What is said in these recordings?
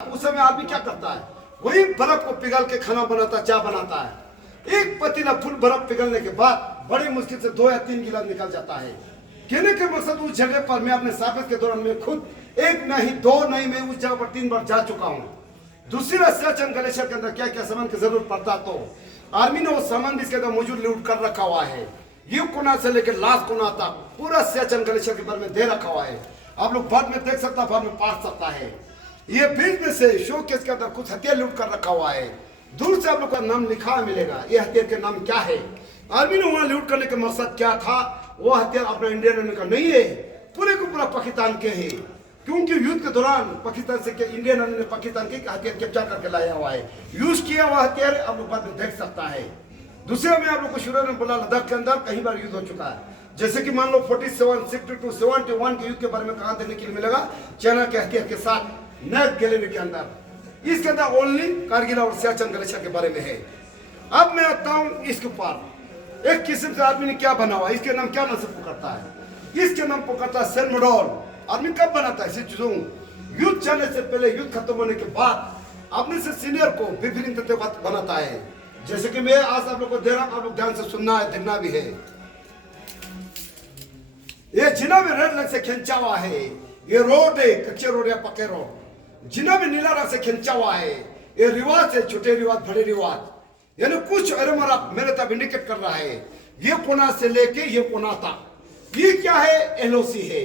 उस समय आदमी क्या करता है, वही बर्फ को पिघल के खाना बनाता, चाय बनाता है। एक पतीला फुल बर्फ पिघलने के बाद बड़ी मुश्किल से 2 या 3 गिलास निकल जाता है। कहने के मकसद उस जगह पर मैं अपने साबित के दौरान में खुद एक नहीं 2 नहीं, मैं उस जगह पर 3 बार जा चुका हूँ। दूसरी सियाचिन ग्लेशियर के अंदर क्या क्या सामान की जरूरत पड़ता तो आर्मी ने वो सामान भी इसके अंदर मौजूद लूट कर रखा हुआ है। ये कोना से लेकर लास्ट कोना तक पूरा सियाचिन ग्लेशियर के बारे में दे रखा हुआ है। आप लोग बाद में देख सकता है, बाद में पढ़ सकता है। ये बीच में से शो केस के अंदर कुछ हथियार लूट कर रखा हुआ है। दूर से आप लोग का नाम लिखा मिलेगा, ये हथियार के नाम क्या है। आर्मी ने वहां लूट करने का मकसद क्या था, वो हथियार अपना इंडियन आर्मी का नहीं है, पूरे को पूरा पाकिस्तान के है। क्योंकि युद्ध के दौरान पाकिस्तान से इंडियन आर्मी ने पाकिस्तान के हथियार कैप्चर करके लाया हुआ है, यूज किया हुआ हथियार आप लोग बाद में देख सकता है। दूसरे में आप लोग को शुरू में बोला, लद्दाख के अंदर कई बार युद्ध हो चुका है। जैसे कि मान लो 47, 62, 71 के युद्ध के बारे में कहा देखने के लिए मिलेगा, चाइना के हथियार के साथ नैक गैलरी के अंदर। इसके अंदर ओनली कारगिल और सियाचिन ग्लेशियर के बारे में है। अब मैं आता हूँ इसके ऊपर एक किस्म से आदमी ने क्या बना हुआ, इसके नाम क्या नाम से पुकारता है, इसके नाम पुकारता है सेल मेडल। आदमी कब बनाता है ऐसी चीजों, युद्ध चलने से पहले, युद्ध खत्म होने के बाद अपने से सीनियर को विभिन्न तथ्य बनाता है। जैसे कि मैं आज आप लोग को दे रहा हूं, आप लोग ध्यान से सुनना है, देखना भी है। ये जिना में रेड लाइन से खींचा हुआ है, ये रोड है, कच्चे रोड या पक्के रोड। जिना में नीला रंग से खींचा हुआ है, ये रिवाज है, छोटे रिवाज बड़े रिवाज, यानी कुछ अरमरा मेरे तब इंडिकेट कर रहा है। ये कोना से लेके ये कोना तक, ये क्या है, एलओसी है।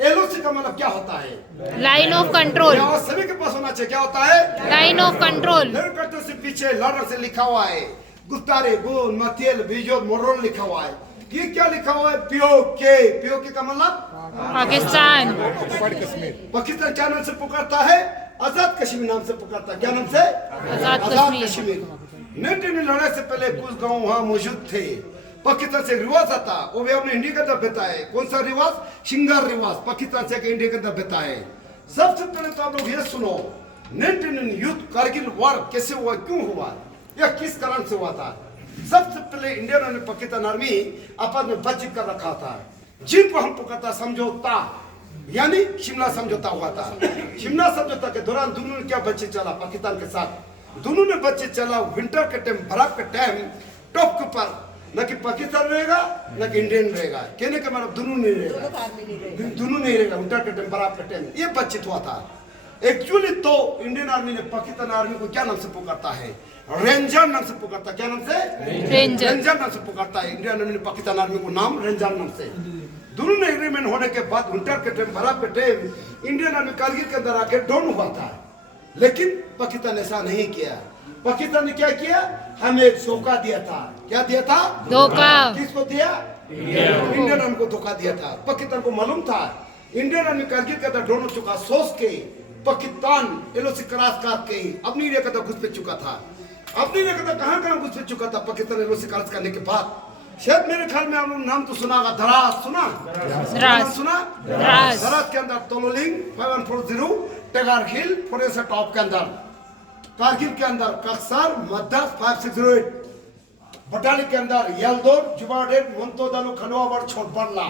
एलओसी का मतलब क्या होता है, लाइन ऑफ कंट्रोल। सभी के पास होना चाहिए, क्या होता है, लाइन ऑफ कंट्रोल। लड़कटों से पीछे लाल से लिखा हुआ है, गुस्तारे गुन मथियल बीजोर मोरोल लिखा हुआ है। ये क्या लिखा हुआ है, पीओके। पीओके का मतलब पाकिस्तान। पाकिस्तान क्या नाम से पुकारता है, आजाद कश्मीर नाम से पुकारता है। क्या नाम से, आजाद कश्मीर। 19 लड़ाई से पहले कुछ गांव वहां मौजूद थे। पाकिस्तान से रिवाज आता, वो भी अपने इंडिया के अंदर बेता है। कौन सा रिवाज, शिंगार रिवाज, पाकिस्तान से इंडिया के अंदर बेता है। सबसे पहले तो आप लोग ये सुनो, 19 युद्ध कारगिल वार कैसे हुआ, क्यों हुआ, या किस कारण से हुआ था। सबसे पहले इंडियन आर्मी पाकिस्तान आर्मी आपस में बातचीत कर रखा था, जिनको हम पुकारता समझौता, यानी शिमला समझौता हुआ था। शिमला समझौता के दौरान दोनों ने क्या बातचीत चला पाकिस्तान के साथ, दोनों ने बातचीत चला विंटर के टाइम, बर्फ के टाइम टॉप के ऊपर न कि पाकिस्तान रहेगा न कि इंडियन रहेगा। कहने का मतलब दोनों नहीं रहेगा, दोनों नहीं रहेगा, विंटर के टाइम बर्फ के टाइम, ये बातचीत हुआ था। एक्चुअली तो इंडियन आर्मी ने पाकिस्तान आर्मी को क्या नाम से पुकारता है, रेंजर नाम से पुकारता। क्या नाम से, रेंजर नाम से पुकारता है। इंडियन आर्मी ने पाकिस्तान आर्मी को नाम रेंजर नाम से। दोनों ने एग्रीमेंट होने के बाद विंटर के टाइम, बर्फ के टाइम इंडियन आर्मी कारगिल के अंदर आके डाउन हुआ था, लेकिन पाकिस्तान ऐसा नहीं किया। पाकिस्तान ने क्या किया, हमें एक धोखा दिया था। क्या दिया था, धोखा। किसको दिया, इंडियन आर्मी को धोखा दिया था। पाकिस्तान को मालूम था इंडियन आर्मी कारगिल के अंदर डाउन हो चुका, सोच के पाकिस्तान एलओसी क्रॉस करके अपनी एरिया के अंदर घुस चुका था। अपनी एरिया के अंदर कहां घुस चुका था पाकिस्तान एलओसी क्रॉस करने के बाद। शायद मेरे ख्याल में आप लोग नाम तो सुना होगा, द्रास सुना, सुना, द्रास के अंदर तोलोलिंग 5140, टेगर हिल, फोरेसा टॉप के अंदर, कारगिल के अंदर कक्सर, मद्रास 568, बटाली के अंदर यलदोर, जुबाडेट, मंतोदालू, खनवाबड़, छोटबड़ला।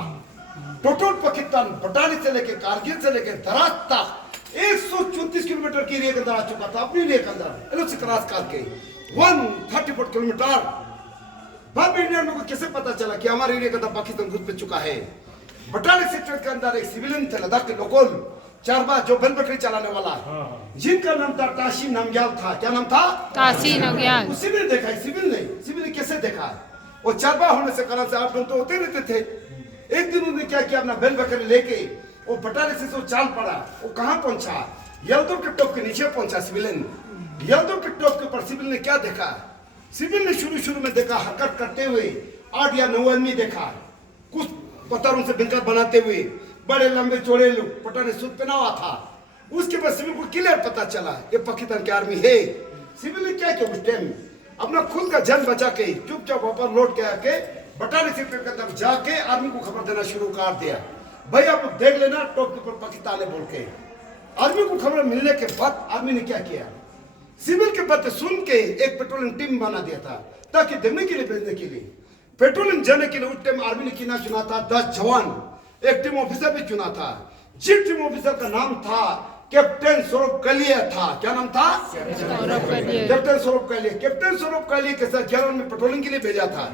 टोटल पाकिस्तान बटाली से लेके कारगिल से लेके द्रास तक 134 किलोमीटर की एरिया के अंदर आ चुका था, अपनी एरिया के अंदर एलओसी क्रॉस करके 134 किलोमीटर। बाद में इंडियन को कैसे पता चला कि हमारे एरिया के अंदर पाकिस्तान घुस पे चुका है। बटाली सेक्टर के अंदर एक सिविलियन थे, लद्दाख के लोकल चारबा, जो बैल बकरी चलाने वाला, जिनका नाम था ताशी नमग्याल था। क्या नाम था, ताशी नमग्याल। उसी ने देखा है, सिविल नहीं। सिविल ने कैसे देखा, वो चारबा होने से कारण से आप लोग तो होते रहते थे। एक दिन उन्होंने क्या किया, अपना बैल बकरी लेके वो बटाली से चाल पड़ा। वो कहाँ पहुंचा, यलदोर के टॉप के नीचे पहुंचा सिविलियन। यलदोर के टॉप के ऊपर सिविल ने क्या देखा, सिविल ने शुरू में देखा हरकत करते हुए 8 या 9 आदमी देखा, कुछ पत्थरों से बिल्कुल बनाते हुए, बड़े लंबे चौड़े लोग, पता नहीं सूट पहना हुआ था। उसके बाद सिविल को क्लियर पता चला ये पाकिस्तान की आर्मी है। सिविल ने क्या किया, उस टाइम अपना खुद का जान बचा के चुपचाप वापस लौट के आके बटाली सेक्टर के अंदर जाके आर्मी को खबर देना शुरू कर दिया, भाई आप लोग देख लेना टॉप के ऊपर पाकिस्तान है बोल के। आर्मी को खबर मिलने के बाद आर्मी ने क्या किया, सिविल के बातें सुन के एक पेट्रोलिंग टीम बना दिया था, ताकि देखने के लिए, भेजने के लिए, पेट्रोलिंग जाने के लिए। उस टाइम आर्मी ने कितना चुना था, 10 जवान, एक टीम ऑफिसर भी चुना था। चीफ टीम ऑफिसर का नाम था कैप्टन सौरभ कालिया था। क्या नाम था? सौरभ कालिया। कैप्टन सौरभ कालिया। कैप्टन सौरभ कालिया के साथ 11 में पेट्रोलिंग के लिए भेजा था।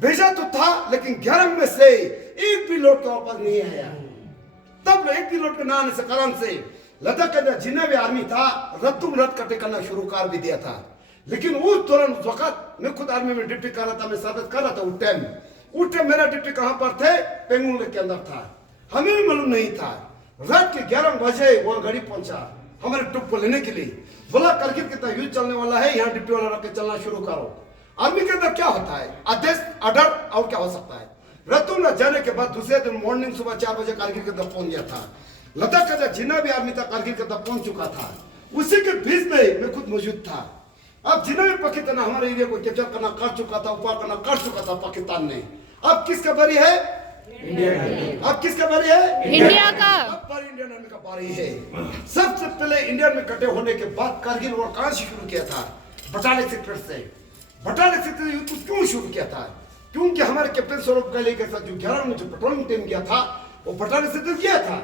भेजा तो था, लेकिन 11 में से एक भी लौट के वापस नहीं आया। तब एक भी लौट के ना आने से कारण से लद्दाख के अंदर जितना भी आर्मी था रद्दुम रद्द कटे करना शुरू कर भी दिया था। लेकिन उस दौरान उस वक्त मैं खुद आर्मी में ड्यूटी कर रहा था, मैं सर्विस कर रहा था। उस टाइम मेरा ड्यूटी कहां पर थे? पेंगोंग लेक के अंदर था। हमें भी मालूम नहीं था। रात के 11 बजे वो गाड़ी पहुंचा हमारे ट्रुप को लेने के लिए। बोला कारगिल कितना युद्ध चलने वाला है, यहाँ ड्यूटी वाला रख के चलना शुरू करो। आर्मी के अंदर क्या होता है? आदेश, ऑर्डर, और क्या हो सकता है? रतुम जाने के बाद दूसरे दिन मॉर्निंग सुबह 4 बजे कारगिल के अंदर पहुंच गया था। लद्दाख का जितना भी आर्मी था कारगिल के अंदर पहुंच चुका था। उसी के बीच में मैं खुद मौजूद था। अब जितना भी पाकिस्तान हमारे एरिया को कैप्चर करना कर चुका था, ऊपर करना कर चुका था पाकिस्तान ने। अब किसका बारी है? इंडिया। अब किसका बारी है? इंडिया का। अब पर इंडियन आर्मी का बारी है। सबसे पहले इंडिया में इकट्ठे होने के बाद कारगिल वॉर कहां से शुरू किया था? बटालिक सेक्टर से। बटालिक सेक्टर युद्ध क्यों शुरू किया था? क्योंकि हमारे कैप्टन सौरभ कालिया के साथ जो 11 में जो पेट्रोलिंग टीम गया था वो बटालिक सेक्टर किया था,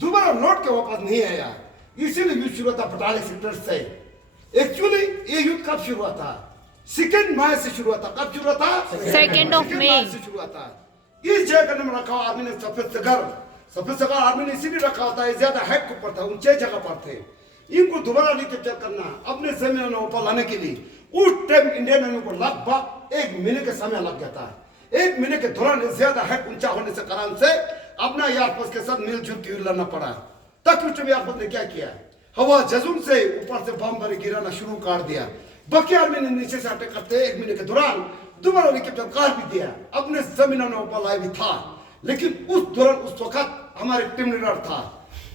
दोबारा लौट के वापस नहीं आया। इसीलिए युद्ध शुरू था बटालिक सेक्टर से। एक्चुअली ये युद्ध कब शुरू हुआ था? 2 मई से शुरू हुआ था। कब शुरू हुआ था? 2 मई से शुरू हुआ था। इस जगह का नाम रखा आर्मी ने सफेद सगर। सफेद सगर आर्मी ने इसीलिए रखा होता है, ज्यादा हाइट के ऊपर था, ऊंचे जगह पर थे। इनको दोबारा रिकैप्चर करना अपने जमीन में ऊपर लाने के लिए उस टाइम इंडियन आर्मी को लगभग 1 महीने का समय लग गया था। 1 महीने के दौरान ज्यादा हाइट ऊंचा होने से कारण से अपना एयरफोर्स के साथ मिलजुल के लड़ना पड़ा। तक उस टाइम एयरफोर्स ने क्या किया? हवा जजूम से ऊपर से बम भरे गिराना शुरू कर दिया। बाकी आर्मी ने नीचे से अटैक करते 1 महीने के दौरान दोबारा रिकैप्चर कर भी दिया, अपने जमीनों में ऊपर लाए भी था। लेकिन उस दौरान उस वक्त हमारे टीम लीडर था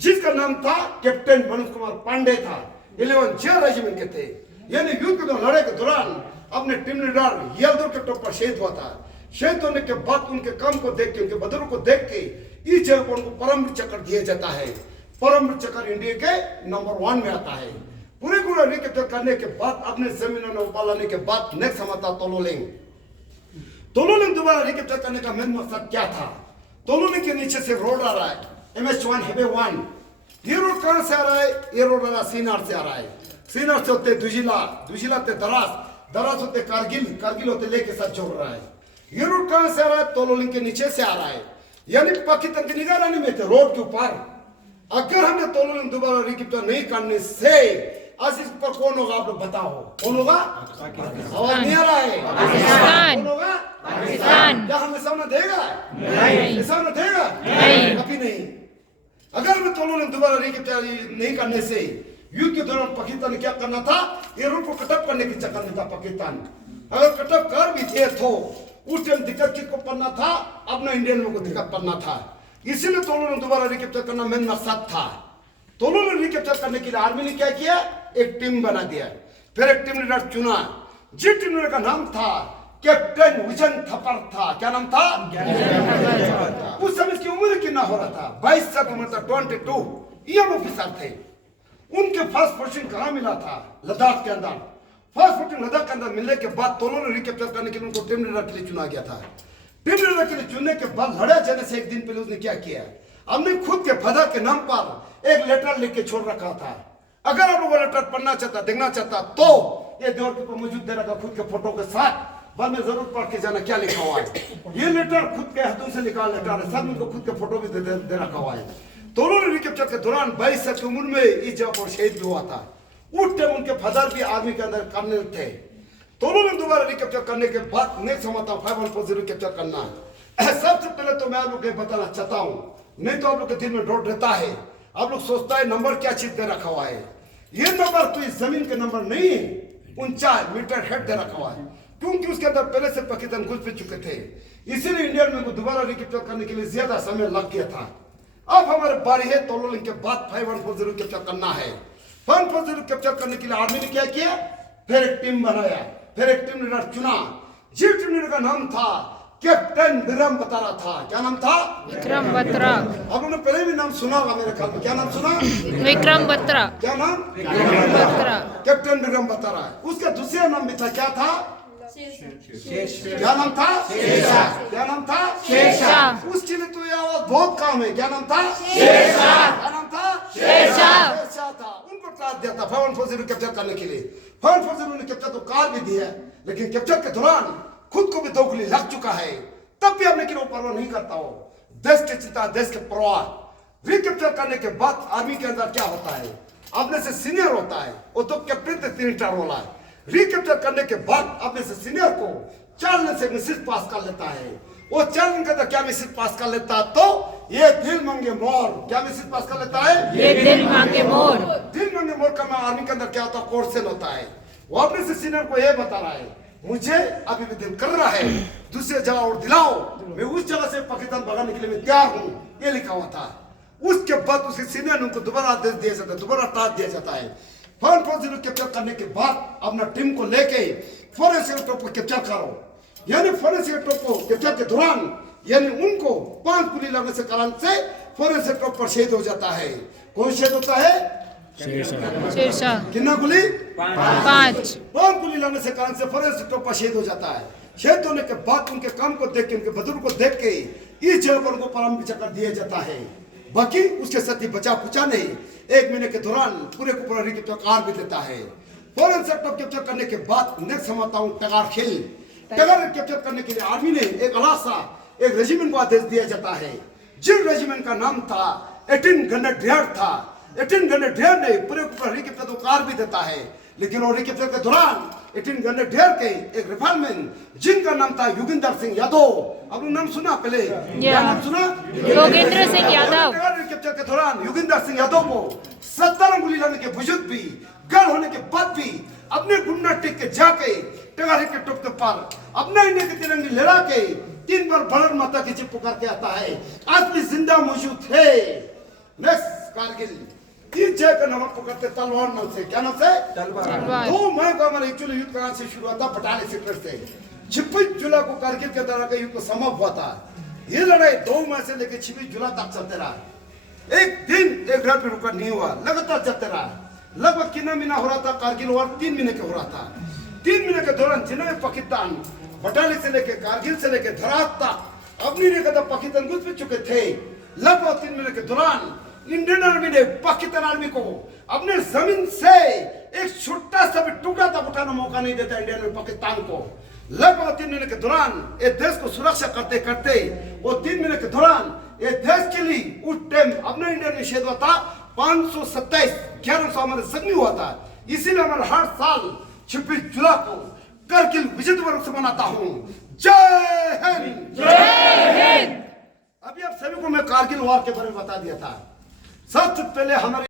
जिसका नाम था कैप्टन मनोज कुमार पांडे था। 11 जे रेजिमेंट के थे। यानी युद्ध के लड़ाई के दौरान अपने टीम लीडर यलदुर के टॉप पर शहीद हुआ था। शहीद होने के बाद उनके काम को देख के, उनके बदरों को देख के इस जगह को उनको परमवीर चक्र दिया जाता है। परमवीर चक्र इंडिया के नंबर 1 में आता है। पूरे पूरा रिकैप्चर करने के बाद अपने जमीनों में ऊपर लाने के बाद नेक्स्ट हमारा था तोलोलिंग। तोलोलिंग दोबारा रिकैप्चर करने का मेन मकसद क्या था? तोलोलिंग के नीचे से रोड आ रहा है, MS1 हाईवे 1। ये रोड कहां से आ रहा है? ये रोड आ रहा है सीनार से आ रहा है। सीनार से होते दुजिला, दुजिला होते दरास, दरास होते कारगिल, कारगिल होते लेह के साथ जोड़ रहा है। ये रोड कहां से आ रहा है? तोलोलिंग के नीचे से आ रहा है। यानी पाकिस्तान की निगरानी में थे रोड के ऊपर। अगर हमने तोलोलिंग दोबारा रिकैप्चर नहीं करने से आज इस पर कौन होगा? आप लोग बताओ, कौन होगा? आवाज नहीं आ रहा है। पाकिस्तान। कौन होगा? पाकिस्तान। क्या हमें सामने देगा? नहीं। सामने देगा? नहीं। कभी नहीं। अगर हमें तोलोलिंग दोबारा रिकैप्चर नहीं करने से युद्ध के दौरान पाकिस्तान ने क्या करना था? ये रूट को कटअप करने की चक्कर में था पाकिस्तान। अगर कटअप कर भी दिए तो उस टाइम दिक्कत किसको पड़ना था? अपना इंडियन में को दिक्कत पड़ना था। इसीलिए तोलोलिंग दोबारा रिकैप्चर करना मेन मकसद था। तोलोलिंग रिकैप्चर करने के लिए आर्मी ने क्या किया? एक टीम बना दिया। फिर एक टीम लीडर चुना। जिस टीम लीडर का नाम था कैप्टन विजन थप्पड़ था। क्या नाम था? उस समय की उम्र कितना हो रहा था? 22 साल उम्र था। 22 ईयर ऑफिसर थे। उनके फर्स्ट पोस्टिंग कहां मिला था? लद्दाख के अंदर। फर्स्ट पोस्टिंग लद्दाख के अंदर मिलने के बाद तोलोलिंग रिकैप्चर करने के लिए उनको टीम लीडर के लिए चुना गया था। टीम लीडर के लिए चुनने के बाद लड़ाई जाने से एक दिन पहले उसने क्या किया? हमने खुद के फादर के नाम पर एक लेटर लिख के छोड़ रखा था। अगर आप लोग लेटर पढ़ना चाहता, देखना चाहता तो ये दीवार के ऊपर मौजूद दे रखा खुद के फोटो के साथ। बाद में जरूर पढ़ के जाना क्या लिखा हुआ है। ये लेटर खुद के हाथों से लिखा लेटर है। साथ में उनको खुद के फोटो भी दे रखा हुआ है। तोलोलिंग रिकैप्चर के दौरान 22 साल की उम्र में इस जगह पर शहीद भी हुआ था। उस टाइम उनके फादर भी आर्मी के अंदर कर्नल थे। तोलोलिंग दोबारा रिकैप्चर करने के बाद नेक्स्ट हमारा 5140 कैप्चर करना। सबसे पहले तो मैं आप लोग को बताना चाहता हूं, नहीं तो आप लोग के दिल में डोट रहता है। आप लोग सोचता है नंबर क्या चीज दे रखा हुआ है। ये नंबर तो इस जमीन के नंबर नहीं है, 49 मीटर हेड दे रखा हुआ है। क्योंकि उसके अंदर पहले से पाकिस्तान घुस भी चुके थे। इसीलिए इंडियन में दोबारा रिकैप्चर करने के लिए ज्यादा समय लग गया था। अब हमारे बारी है तोलोलिंग के बाद 5140 कैप्चर करना है। 5140 कैप्चर करने के लिए आर्मी ने क्या किया? फिर एक टीम बनाया, फिर एक टीम लीडर चुना। जिस टीम लीडर का नाम था कैप्टन विक्रम बत्रा था। क्या नाम था? विक्रम बत्रा। आप लोगों ने पहले भी नाम सुना होगा मेरे ख्याल में। क्या नाम सुना? विक्रम बत्रा। क्या नाम? विक्रम बत्रा। कैप्टन विक्रम बत्रा। उसका दूसरा नाम भी था, क्या था? क्या नाम था? क्या नाम था? शेरशाह। उसके लिए तो ये आवाज बहुत काम है। क्या नाम था? क्या नाम था? शेरशाह था, उनको ट्रायल दिया था 5140 कैप्चर करने के लिए। 5140 ने कैप्चर तो कार भी दी है, लेकिन कैप्चर के दौरान खुद को भी 2 गोली लग चुका है, तब भी अब लेकिन वो परवाह नहीं करता हो। देश की चिंता, देश के परवाह। रिकैप्चर करने के बाद आर्मी के अंदर क्या होता है, अपने से सीनियर होता है, वो तो कैप्टन थे 3 स्टार वाला है। रिकैप्चर करने के बाद अपने से सीनियर को चलने से मैसेज पास कर लेता है। वो चलने के अंदर क्या मैसेज पास कर लेता है, तो ये दिल मांगे मोर, क्या मैसेज पास कर लेता है, ये दिल मांगे मोर। दिल मांगे मोर का आर्मी के अंदर क्या होता है, कोर्सेन होता है। वो अपने से सीनियर को ये बता रहा है, मुझे अभी भी दिल कर रहा है, दूसरी जगह और दिलाओ, मैं उस जगह से पाकिस्तान भगाने के लिए मैं तैयार हूं, ये लिखा हुआ था। उसके बाद उसके सीनियर ने उनको दोबारा आदेश दिया जाता है, दोबारा टास्क दिया जाता है। 5140 कैप्चर करने के बाद अपना टीम को लेके फॉरेंसिक टॉप को कैप्चर करो, यानी फॉरेंसिक टॉप को कैप्चर के दौरान यानी उनको 5 गोली लगने से कारण से फॉरेंसिक टॉप पर शहीद हो जाता है। कौन शहीद होता है, शेरशाह। कितना गोली, 5 गोली लगने से कारण से फॉरेंसिक टॉप पर शहीद हो जाता है। शहीद होने के बाद उनके काम को देख के, उनके बदल को देख के इस जगह पर उनको परम चक्कर दिया जाता है। बाकी उसके साथ ही बचा कुचा नहीं, 1 महीने के दौरान पूरे को पूरा रिकैप्चर कार भी देता है। फॉरेंसिक टॉप कैप्चर करने के बाद नेक्स्ट समाता हूं टगार खेल। टगार कैप्चर करने के लिए आर्मी ने एक अलग सा एक रेजिमेंट को आदेश दिया जाता है, जिन रेजिमेंट का नाम था 18 ग्रेनेडियर था। 18 ग्रेनेडियर ने पूरे को पूरा रिकैप्चर तो कार भी देता है, लेकिन वो रिकैप्चर के दौरान 18 ग्रेनेडियर के एक रिफाइनमेंट जिनका नाम था योगेंद्र सिंह यादव, आपने नाम सुना पहले, क्या नाम सुना, योगेंद्र सिंह यादव। रिकैप्चर के दौरान योगेंद्र सिंह यादव को 17 गोली लगने के वजूद भी, गल होने के बाद भी अपने गुंडा टिक के जाके टगारी के टॉप के पर अपना इंडिया के तिरंगे लहरा के 3 बार भारत माता की चिप पुकार के आता है, आज भी जिंदा मौजूद है। नेक्स्ट कारगिल, तीन जय का नाम पुकारते तलवार नाम से, क्या नाम से, तलवार। 2 मई को हमारा एक्चुअली युद्ध कहाँ से शुरू हुआ था, बटाली सेक्टर से। 26 जुलाई को कारगिल के दौरान का युद्ध समाप्त हुआ था। ये लड़ाई 2 मई से लेकर 26 जुलाई तक चलते रहा। एक दिन एक रात में रुका नहीं हुआ, लगातार चलते रहा। लगभग कितना महीना हो रहा था कारगिल वार, 3 महीने के हो रहा था। 3 महीने के दौरान जिन्होंने पाकिस्तान बटाली से लेकर कारगिल से लेकर धरात तक अपनी ने पाकिस्तान घुस भी चुके थे। लगभग 3 महीने के दौरान इंडियन आर्मी ने पाकिस्तान आर्मी को अपने जमीन से एक छोटा सा भी टुकड़ा तक उठाने मौका नहीं देता इंडियन आर्मी पाकिस्तान को। लगभग 3 महीने के दौरान ये देश को सुरक्षा करते करते वो 3 महीने के दौरान ये देश के लिए उस टाइम अपने इंडियन में शहीद हुआ था 527, 1100 हमारे जख्मी हुआ था। इसीलिए हमारे हर साल 26 जुलाई को कारगिल विजय दिवस से मनाता हूँ। जय हिंद, जय हिंद। अभी आप सभी को मैं कारगिल वार के बारे में बता दिया था। सबसे पहले हमारे